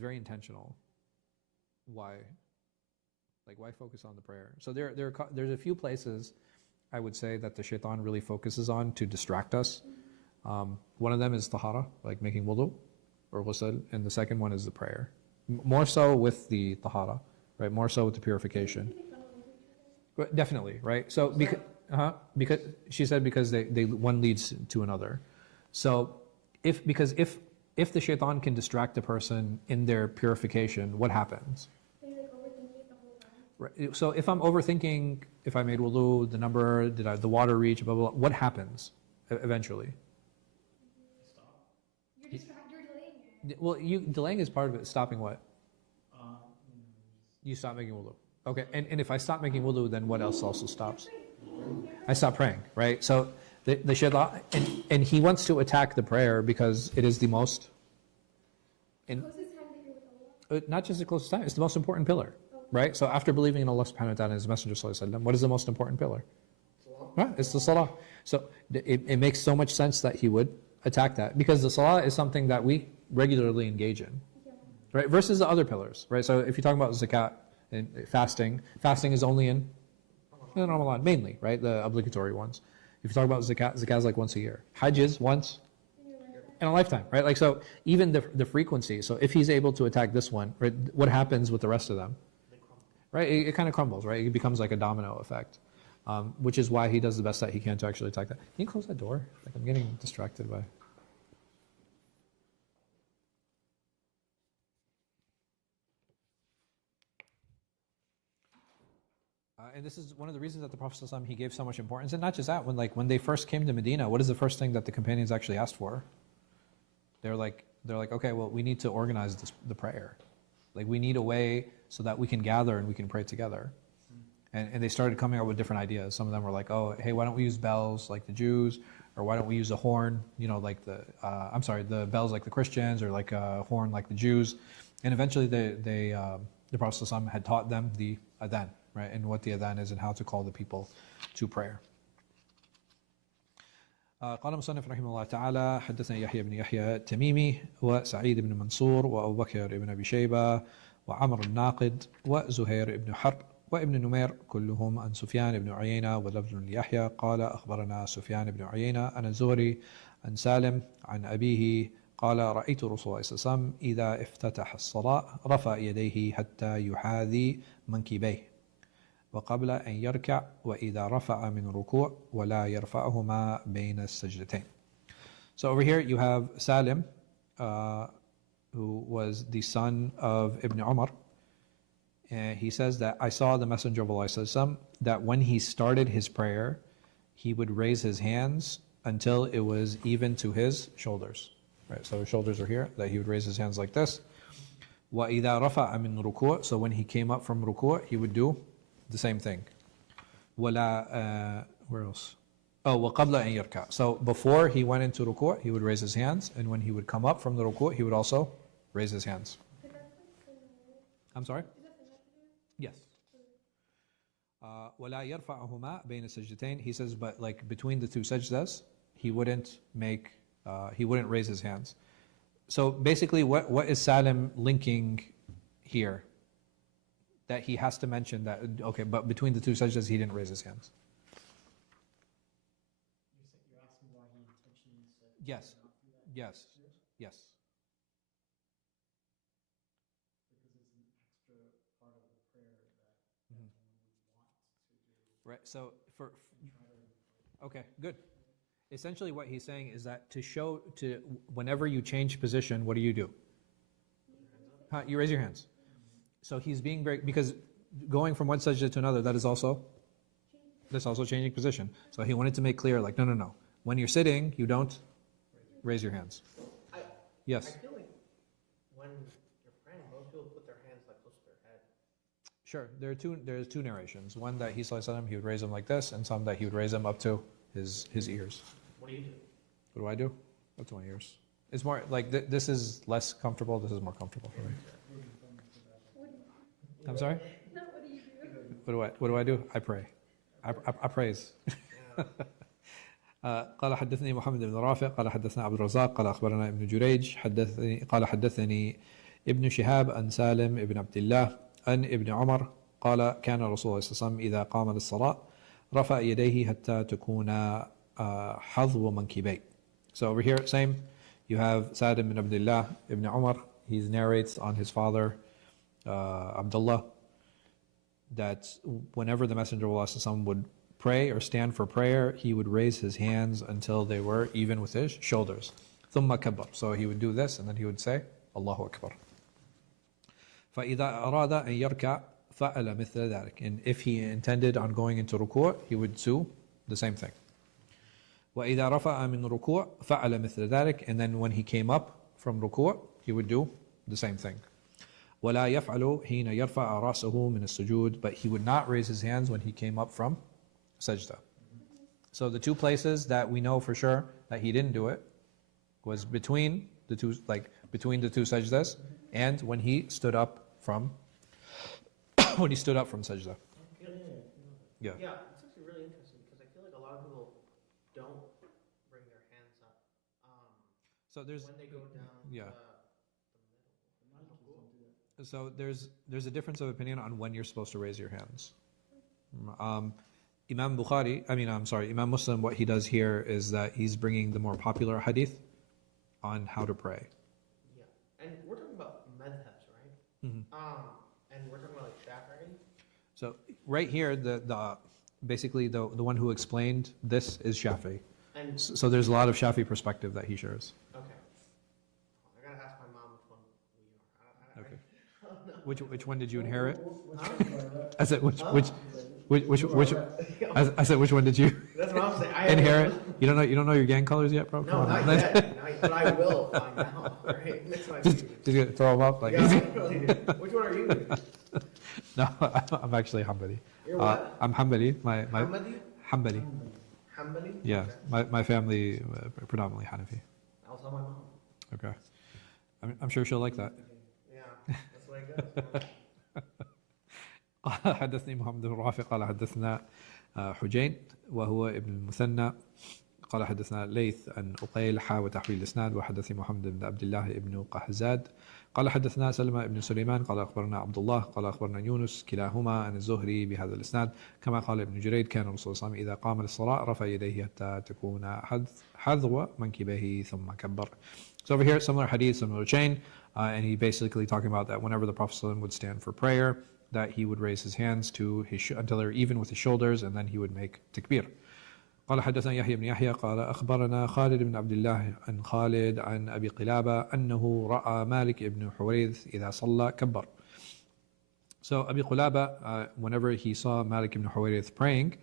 intentional. Why? Like why focus on the prayer? So there's a few places I would say that the shaitan really focuses on to distract us. One of them is tahara, like making wudu or ghusl, and the second one is the prayer. More so with the tahara, right? More so with the purification. But definitely, right? So because she said because they one leads to another. So if the shaitan can distract a person in their purification, what happens? Right. So if I'm overthinking, if I made wudu, the number, the water reach, blah, blah, blah, what happens eventually? Stop. You're delaying it. Well, delaying is part of it. Stopping what? You stop making wudu. Okay, and if I stop making wudu, then what else also stops? I stop praying, right? So the shaitan, and he wants to attack the prayer because it is the most, Closest time that you're with Allah. not just the closest time, it's the most important pillar. Right? So after believing in Allah subhanahu wa ta'ala and His Messenger sallallahu alaihi wasallam, what is the most important pillar? Right? It's the salah. So it makes so much sense that he would attack that because the salah is something that we regularly engage in. Right? Versus the other pillars. Right? So if you're talking about zakat and fasting is only in Ramadan, mainly, right? The obligatory ones. If you talk about zakat is like once a year. Hajj is once in a lifetime, right? Like so even the frequency. So if he's able to attack this one, right, what happens with the rest of them? Right, it kind of crumbles, right? It becomes like a domino effect, which is why he does the best that he can to actually attack that. Can you close that door? Like I'm getting distracted by. And this is one of the reasons that the Prophet ﷺ, he gave so much importance, and not just that. When they first came to Medina, what is the first thing that the companions actually asked for? They're like, okay, well, we need to organize the prayer. Like we need a way so that we can gather and we can pray together. And they started coming up with different ideas. Some of them were like, oh, hey, why don't we use bells like the Jews? Or why don't we use a horn, like the bells like the Christians, or like a horn like the Jews. And eventually the Prophet ﷺ had taught them the adhan, right? And what the adhan is and how to call the people to prayer. قال مصنف رحمه الله تعالى حدثنا يحيى بن يحيى التميمي وسعيد بن منصور وأبو بكر بن أبي شيبة وعمر الناقد وزهير بن حرب وابن نمير كلهم عن سفيان بن عيينة ولفظ ليحيى قال أخبرنا سفيان بن عيينة عن الزهري عن سالم عن أبيه قال رأيت رسول الله صلى الله عليه وسلم إذا افتتح الصلاة رفع يديه حتى يحاذي منكبيه وقبل أن يركع وإذا رفع من ركوع ولا يرفعهما بين السجدتين. So over here you have Salim, who was the son of Ibn Umar, and he says that I saw the Messenger of Allah that when he started his prayer, he would raise his hands until it was even to his shoulders. Right, so his shoulders are here, that he would raise his hands like this. وَإِذَا رَفَعَ مِنْ رُكُوعٍ. So when he came up from ruku', he would do the same thing. وَلَا, where else? Oh, وَقَبْلَ أَنْ يَرْكَعَ. So before he went into ruku', he would raise his hands, and when he would come up from the ruku', he would also raise his hands. I'm sorry? Yes. وَلَا يَرْفَعُهُمَا بَيْنَ السَّجْدَتَيْن. He says, but like between the two sajdas, he wouldn't raise his hands. So basically, what is Salim linking here? That he has to mention that, okay, but between the two sajdas, he didn't raise his hands. You're asking why he intentionally said Yes. not do that? Yes. Yes. Because it's an extra part of the prayer that Mhm. one would want to do Right. So and try to okay, good. Essentially, what he's saying is that whenever you change position, what do? You raise your hands. So he's being very, because going from one sajda to another, that's also changing position. So he wanted to make clear, like, no. When you're sitting, you don't raise your hands. Yes. I feel like when you're praying, most people put their hands like close to their head. Sure. There's two narrations. One that he would raise them like this, and some that he would raise them up to his ears. What do you do? What do I do? Up to my ears. It's more like this is less comfortable. This is more comfortable for me. I'm sorry? No, what do you do? What do I do? I pray. I praise. قال حدثني محمد بن رافع قال حدثنا عبد الرزاق قال أخبرنا ابن جريج قال حدثني ابن شهاب عن سالم ابن عبد الله عن ابن عمر قال كان رسول الله صلى الله عليه وسلم إذا قام للصلاة رفع يديه حتى تكون حظو منكبيه. So over here, same. You have Salim ibn Abdullah ibn Umar. He narrates on his father Abdullah that whenever the Messenger of Allah would pray or stand for prayer, he would raise his hands until they were even with his shoulders. ثم كبر. So he would do this and then he would say Allahu Akbar. فإذا أراد أن يركع فعل مثل ذلك. And if he intended on going into ruku', he would do the same thing. وإذا رفع من ركوع فعل مثل ذلك. And then when he came up from ruku', he would do the same thing. ولا يفعل حين يرفع رأسه من السجود. But he would not raise his hands when he came up from sajda. So the two places that we know for sure that he didn't do it was between the two sajdas and when he stood up from sajda. Yeah. Yeah, it's actually really interesting because I feel like a lot of people don't bring their hands up So there's when they go down yeah. the middle. So there's a difference of opinion on when you're supposed to raise your hands. Imam Muslim, what he does here is that he's bringing the more popular hadith on how to pray. Yeah, and we're talking about madhabs, right? Mm-hmm. And we're talking about like Shafi'i. So right here, basically the one who explained this is Shafi. And So there's a lot of Shafi perspective that he shares. okay, I gotta ask my mom which one we are. Okay. I don't know. Which one did you inherit? Huh? I said which Yeah, I said which one did you that's what I'm saying. I inherit? You don't know your gang colors yet, bro? No, Come on. not yet. But I will find out. Right? Next time I see you. Just throw them up like. Yeah, I really do. Which one are you? No, I'm actually Hanbali. You're what? I'm Hanbali. My Hamadi? Hanbali. Hanbali? Yeah, Okay. my family predominantly Hanafi. I'll tell my mom. Okay, I'm sure she'll like that. Yeah, that's the way it goes. قال حدثني محمد بن رافع قال حدثنا حجين وهو ابن المثنى قال حدثنا ليث عن أقيل وتحويل الإسناد وحدثني محمد بن عبد الله ابن قهزاد قال حدثنا سلمة بن سليمان قال أخبرنا عبد الله قال أخبرنا يونس كلاهما عن الزهري بهذا الإسناد كما قال ابن جريد كان الرسول صلى الله عليه وسلم إذا قام للصلاة رفع يديه حتى تكون حذو منكبيه ثم كبر. So over here, similar hadith, similar chain, and he basically talking about that whenever the Prophet ﷺ would stand for prayer, that he would raise his hands to until they're even with his shoulders, and then he would make takbir. قال حدثنا يحيى بن يحيى قال أخبرنا خالد بن عبد الله عن خالد عن أبي قلابة أنه رأى مالك بن حويرث إذا صلى كبر. So Abi Qulaba, whenever he saw Malik ibn Huwayrith praying,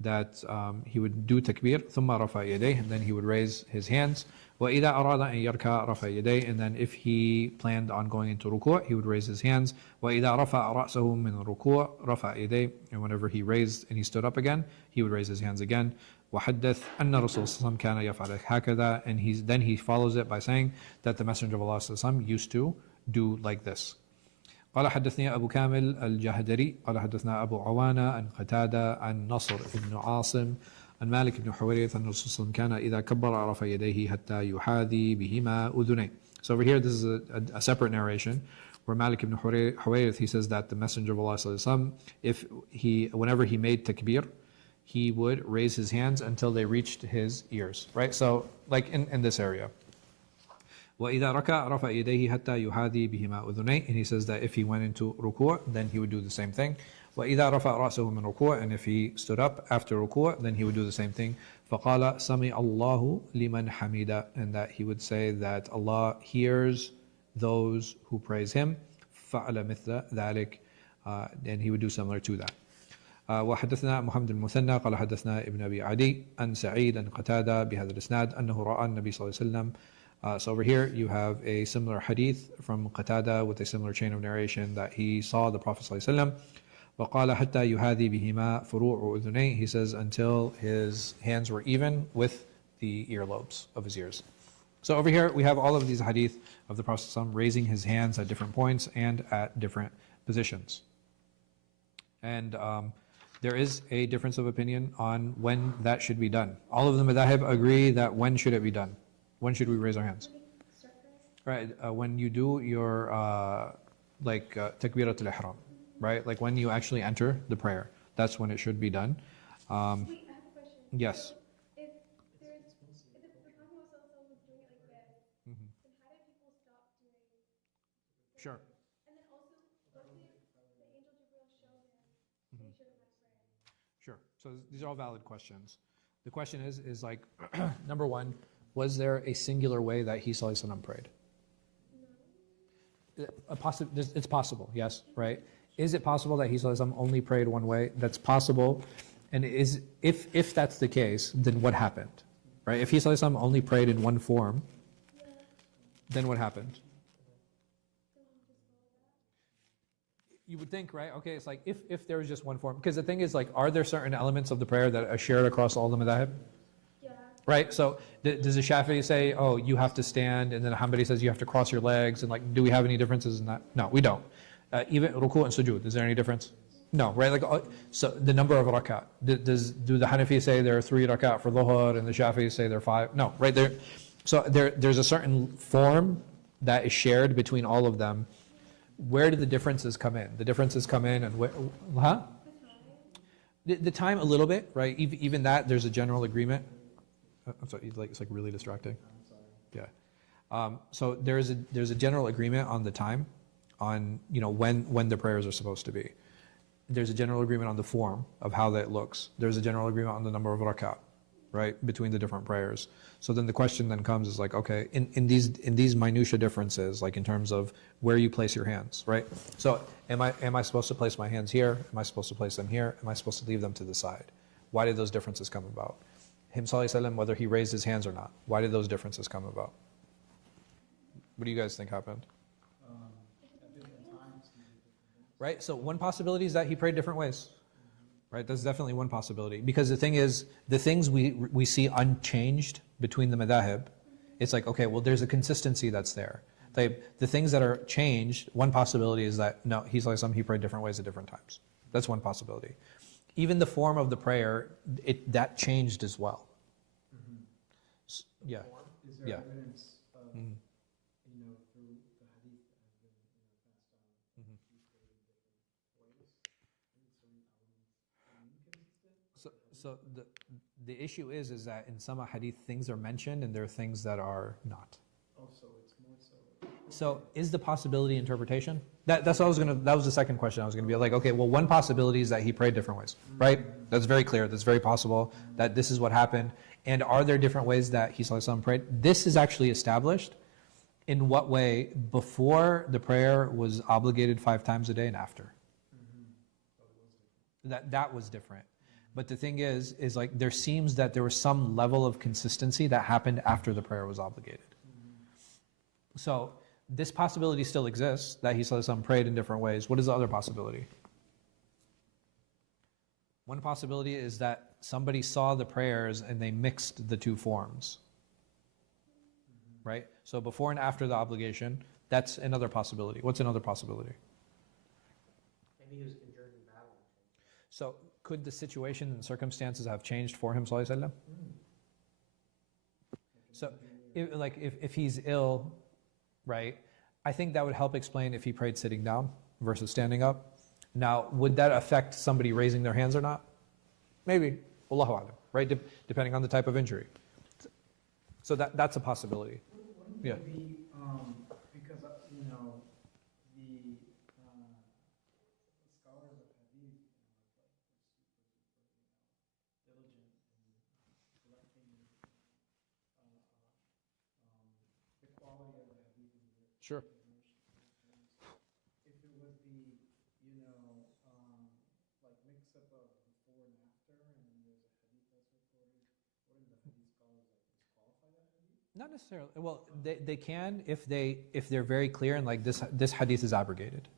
that he would do takbir, ثم رفع يديه, and then he would raise his hands. وإذا أراد أن يركع رفع يديه, and then if he planned on going into ruku', he would raise his hands. وإذا رفع رأسه من الركوع رفع يديه, and whenever he raised and he stood up again, he would raise his hands again. وحدث أن الرسول صلى الله عليه وسلم كان يفعل هكذا, and then he follows it by saying that the Messenger of Allah صلى الله عليه وسلم used to do like this. قال حدثني أبو كامل الجهدري قال حدثنا أبو عوانة عن قتادة عن نصر بن عاصم عن مالك بن حويرث أن الرسول صلى الله عليه وسلم كان إذا كبر رفع يديه حتى يحاذي بهما أذنيه. So over here, this is a separate narration where Malik ibn Huwayrith, he says that the Messenger of Allah sallallahu alaihi wasallam, whenever he made takbir, he would raise his hands until they reached his ears, right? So like in this area. وَإِذَا رَكَعَ رَفَعَ يَدَيْهِ حَتَّى يُحَاذِي بِهِمَا أُذُنَيْهِ, and he says that if he went into ruku', then he would do the same thing. وَإِذَا رَفَعَ رَأْسَهُ مِنْ رُكُوعٍ, and if he stood up after ruku', then he would do the same thing. فَقَالَ سَمِعَ اللَّهُ لِمَنْ حَمِدَ, and that he would say that Allah hears those who praise Him. فَعَلَ مِثْلَ ذَلِكَ, and he would do similar to that. وحدثنا محمد المثنى قال حدثنا ابن أبي عدي عن سعيد عن قتادة بهذا الإسناد أنه رأى النبي صلى الله عليه وسلم. So over here you have a similar hadith from Qatada with a similar chain of narration that he saw the Prophet ﷺ. وَقَالَ حَتَّى يُهَاذِي بِهِمَا فُرُوعُ أُذُنَيْهِ, he says until his hands were even with the earlobes of his ears. So over here we have all of these hadith of the Prophet ﷺ raising his hands at different points and at different positions. And there is a difference of opinion on when that should be done. All of the madahib agree that when should it be done? When should we raise our hands? Right, when you do your takbiratul ihram, right? Like when you actually enter the prayer, that's when it should be done. Wait, I have a question. Yes. So if the Prophet was doing it like this, then how did people stop doing it? Sure. And then also, what did the angel Jibril show him that he should have had prayer? Sure. So these are all valid questions. The question is like, number one, was there a singular way that he sallallahu alaihi wasallam prayed? It's possible, yes, right? Is it possible that he sallallahu alaihi wasallam only prayed one way? That's possible. And if that's the case, then what happened? Right? If he sallallahu alaihi wasallam only prayed in one form, then what happened? You would think, right? Okay, it's like if there was just one form, because the thing is, like, are there certain elements of the prayer that are shared across all the madhahib? Yeah. Right? So does the Shafi'i say, oh, you have to stand, and then the Hanbali says you have to cross your legs, and like, do we have any differences in that? No, we don't. Even ruku' and sujood, is there any difference? No, right? Like, so the number of rakat, do the Hanafi say there are 3 rakat for dhuhr, and the Shafi'i say there are 5? No, right there. So there's a certain form that is shared between all of them. Where do the differences come in? The differences come in, and the time a little bit, right? Even that, there's a general agreement. I'm sorry, it's like really distracting. Yeah. So there's a general agreement on the time, on when the prayers are supposed to be. There's a general agreement on the form of how that looks. There's a general agreement on the number of rakat, right, between the different prayers. So then the question then comes is like, okay, in these minutia differences, like in terms of where you place your hands, right? So am I supposed to place my hands here? Am I supposed to place them here? Am I supposed to leave them to the side? Why did those differences come about? Him sallallahu alaihi wasallam, whether he raised his hands or not, why did those differences come about? What do you guys think happened? At different times. Right, so one possibility is that he prayed different ways. Right, that's definitely one possibility. Because the thing is, the things we see unchanged between the madahib, it's like, okay, well, there's a consistency that's there. The things that are changed, one possibility is that, no, he prayed different ways at different times. That's one possibility. Even the form of the prayer, that changed as well. Yeah. Is there evidence of, through the hadith that have been passed on, he prayed in different ways? So the issue is that in some hadith things are mentioned and there are things that are not. Oh, so it's more so. So is the possibility interpretation? That was the second question I was gonna be like, okay, well, one possibility is that he prayed different ways, right? That's very clear. That's very possible that this is what happened. And are there different ways that he sallallahu alaihi wasallam prayed? This is actually established. In what way? Before the prayer was obligated 5 times a day and after. That was different. But the thing is like there seems that there was some level of consistency that happened after the prayer was obligated. So this possibility still exists, that he ﷺ prayed in different ways. What is the other possibility? One possibility is that somebody saw the prayers and they mixed the two forms. Right? So before and after the obligation, that's another possibility. What's another possibility? Maybe he was injured in battle. So could the situation and circumstances have changed for him, sallallahu alaihi wasallam? So if he's ill, right, I think that would help explain if he prayed sitting down versus standing up. Now, would that affect somebody raising their hands or not? Maybe. Wallahu a'lam, right? Depending on the type of injury. So that's a possibility. Yeah. Be, because you know the scholars of hadith, diligent in collecting the quality of the hadith and their Sure. if it was the like mix up of before and after, and then there's a hadith that's recorded, wouldn't the hadith scholars like disqualify that hadith? Not necessarily. Well, they can if they're very clear and like this hadith is abrogated,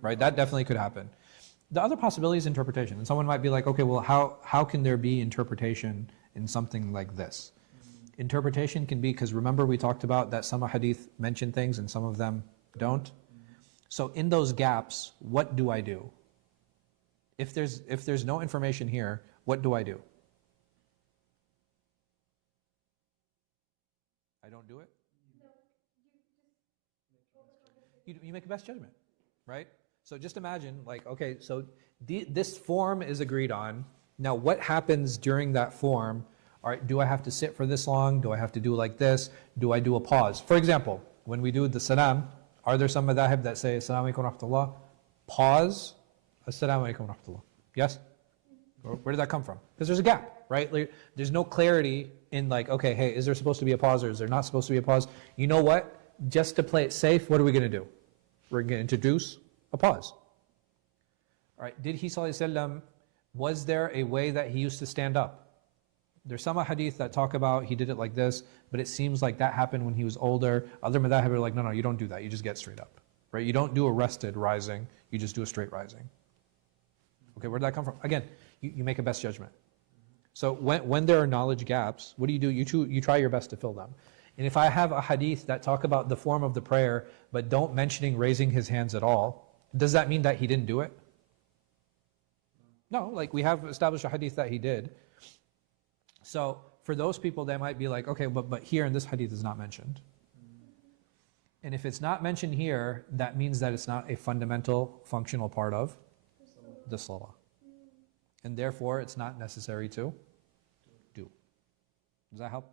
right? That definitely could happen. The other possibility is interpretation, and someone might be like, okay, well, how can there be interpretation in something like this? Interpretation can be because remember we talked about that some hadith mention things and some of them don't. So in those gaps, what do I do? If there's no information here, what do I do? I don't do it? You make a best judgment, right? So just imagine, like, okay, so this form is agreed on. Now, what happens during that form? All right, do I have to sit for this long? Do I have to do like this? Do I do a pause? For example, when we do the salam, are there some madhahib that say, Assalamu alaikum wa rahmatullah, pause, Assalamu alaikum wa rahmatullah? Yes? Where did that come from? Because there's a gap, right? Like, there's no clarity in like, okay, hey, is there supposed to be a pause or is there not supposed to be a pause? You know what? Just to play it safe, what are we going to do? We're going to introduce a pause. All right, did he sallallahu alaihi wasallam, was there a way that he used to stand up? There's some hadith that talk about he did it like this, but it seems like that happened when he was older. Other madhahib are like, no, you don't do that. You just get straight up, right? You don't do a rested rising. You just do a straight rising. Okay, where did that come from? Again, you make a best judgment. So when there are knowledge gaps, what do? You try your best to fill them. And if I have a hadith that talk about the form of the prayer, but don't mentioning raising his hands at all, does that mean that he didn't do it? No, like we have established a hadith that he did. So for those people, they might be like, okay, but here in this hadith is not mentioned. And if it's not mentioned here, that means that it's not a fundamental, functional part of the salah. And therefore, it's not necessary to do. Does that help?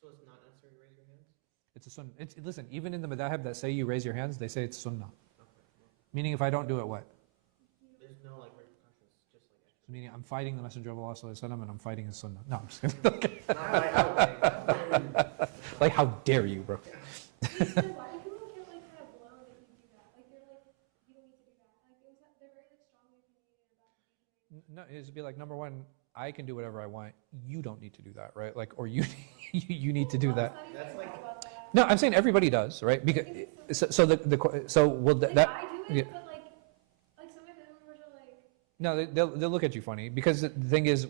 So it's not necessary to raise your hands? It's a sunnah. Listen, even in the madhahib that say you raise your hands, they say it's sunnah. Okay. Meaning if I don't do it, what? There's no like repercussions, just like extra. Meaning I'm fighting the Messenger of Allah sallallahu alaihi wasallam and I'm fighting his sunnah. No, I'm just kidding. Like, how dare you, bro? Why do people get like kind of blown if you do that? Like they're like, you don't need to do that. Like they're very like strongly opinionated about No, it'd be like, number one, I can do whatever I want. You don't need to do that, right? Like, or you you need to do that. That's like No, I'm saying everybody does, right? Because so will like, that? I do it, Yeah. but like some of my family members are like. No, they'll look at you funny because the thing is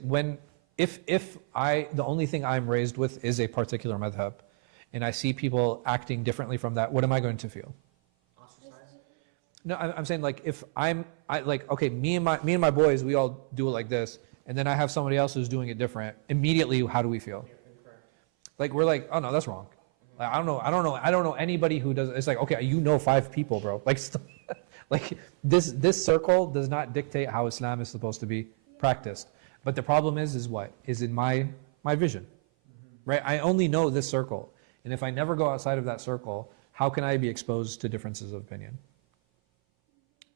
if the only thing I'm raised with is a particular madhab, and I see people acting differently from that, what am I going to feel? ostracized. No, I'm saying like if okay, me and my boys, we all do it like this, and then I have somebody else who's doing it different. Immediately, how do we feel? Incorrect. Like we're like, oh no, that's wrong. Like, I don't know anybody who does. It's like, okay, 5 people, bro. Like, like this circle does not dictate how Islam is supposed to be practiced. But the problem is what is in my vision, right? I only know this circle, and if I never go outside of that circle, how can I be exposed to differences of opinion?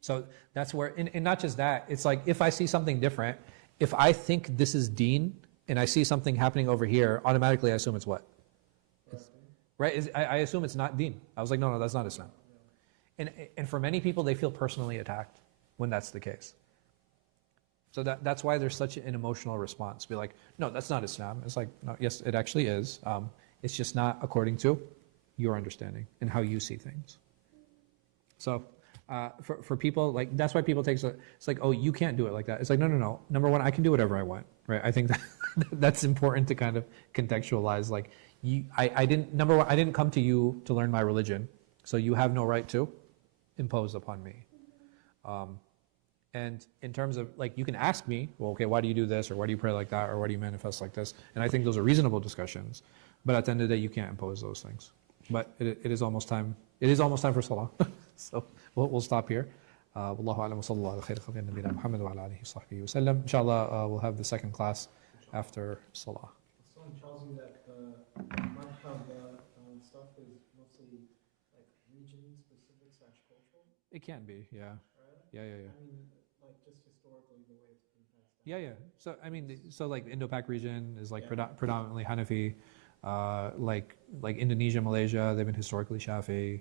So that's where, and not just that, it's like if I see something different, if I think this is deen, and I see something happening over here, automatically I assume it's what? Right? I assume it's not deen. I was like, no, that's not Islam. And for many people, they feel personally attacked when that's the case. So that's why there's such an emotional response. Be like, no, that's not Islam. It's like, no, yes, it actually is. It's just not according to your understanding and how you see things. So for people, like, that's why people take, it's like, oh, you can't do it like that. It's like, no. Number one, I can do whatever I want, right? I think that's important to kind of contextualize. Like, I didn't come to you to learn my religion, so you have no right to impose upon me. And in terms of, like, you can ask me, well, okay, why do you do this, or why do you pray like that, or why do you manifest like this? And I think those are reasonable discussions. But at the end of the day, you can't impose those things. But it is almost time. It is almost time for salah. So we'll stop here. Wallahu a'lam wa sallallahu ala khayri khalqi nabiyina Muhammad wa ala alihi wa sahbihi wa sallam. Inshallah, we'll have the second class after salah. Someone tells you that the madhab stuff is mostly like region-specific / cultural. It can be, yeah. Right? Yeah. I mean, like just historically the way it's been passed down. Yeah. So I mean, so like the Indo-Pak region is like Yeah. predominantly Hanafi. Like Indonesia, Malaysia, they've been historically Shafi'i.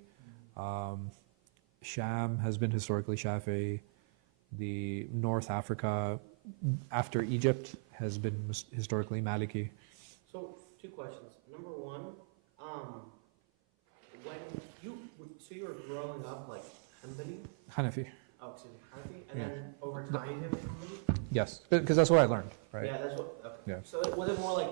Sham has been historically Shafi'i. The North Africa, after Egypt, has been historically Maliki. So, 2 questions. Number one, when you were growing up like Hanbali? Hanafi, Oh, excuse me, Hanafi? And Yeah. then over time you became Hanbali? yes, because that's what I learned, right? Yeah, that's what, okay. Yeah. So was it more like,